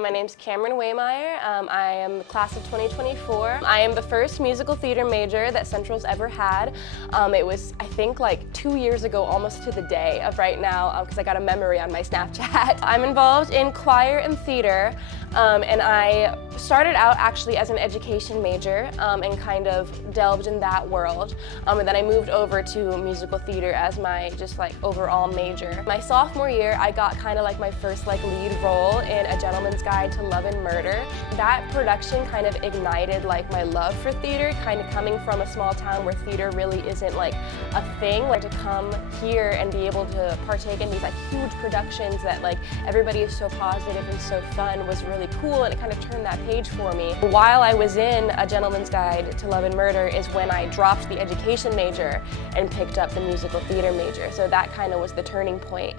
My name's Kamryn Waymire. I am the class of 2024. I am the first musical theater major that Central's ever had. It was, I think, like 2 years ago, almost to the day of right now, because I got a memory on my Snapchat. I'm involved in choir and theater, and I started out actually as an education major and kind of delved in that world. And then I moved over to musical theater as my just like overall major. My sophomore year, I got kind of like my first like lead role in A Gentleman's Guide to Love and Murder. That production kind of ignited like my love for theater, kind of coming from a small town where theater really isn't like a thing. Like to come here and be able to partake in these like huge productions that like everybody is so positive and so fun was really cool, and it kind of turned that page for me. While I was in A Gentleman's Guide to Love and Murder is when I dropped the education major and picked up the musical theater major. So that kind of was the turning point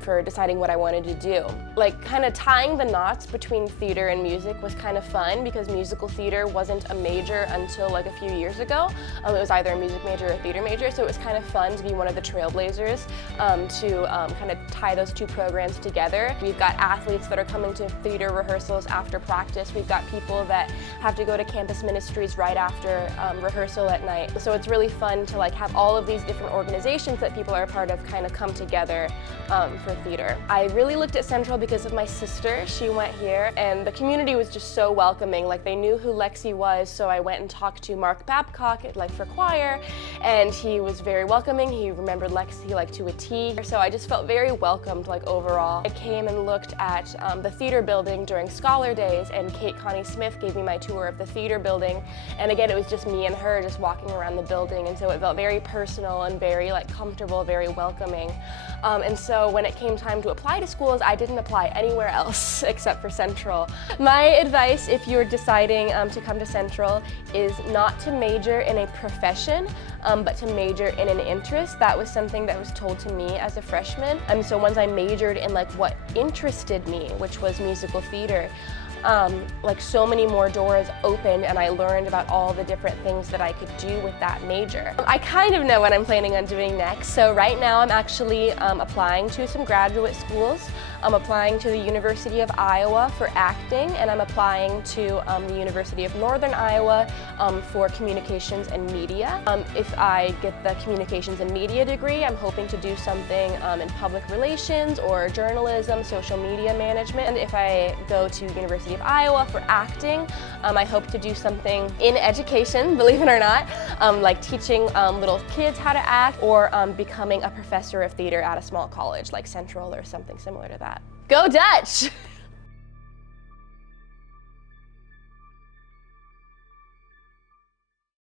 for deciding what I wanted to do. Like kind of tying the knots between theater and music was kind of fun because musical theater wasn't a major until like a few years ago. It was either a music major or a theater major, so it was kind of fun to be one of the trailblazers to kind of tie those two programs together. We've got athletes that are coming to theater rehearsals after practice. We've got people that have to go to campus ministries right after rehearsal at night. So it's really fun to like have all of these different organizations that people are a part of kind of come together for theater. I really looked at Central because of my sister. She went here and the community was just so welcoming. Like they knew who Lexi was, so I went and talked to Mark Babcock like for choir, and he was very welcoming. He remembered Lexi like to a T. So I just felt very welcomed like overall. I came and looked at the theater building during Scholar Days, and Kate Connie Smith gave me my tour of the theater building. And again, it was just me and her just walking around the building, and so it felt very personal and very like comfortable, very welcoming. And so when it came time to apply to schools, I didn't apply anywhere else except for Central. My advice if you're deciding to come to Central is not to major in a profession, but to major in an interest. That was something that was told to me as a freshman. So once I majored in like what interested me, which was musical theater, like so many more doors opened, and I learned about all the different things that I could do with that major. I kind of know what I'm planning on doing next. So right now I'm actually applying to some graduate schools. I'm applying to the University of Iowa for acting, and I'm applying to the University of Northern Iowa for communications and media. If I get the communications and media degree, I'm hoping to do something in public relations or journalism, social media management. And if I go to University of Iowa for acting, I hope to do something in education, believe it or not, like teaching little kids how to act, or becoming a professor of theater at a small college like Central or something similar to that. Go Dutch!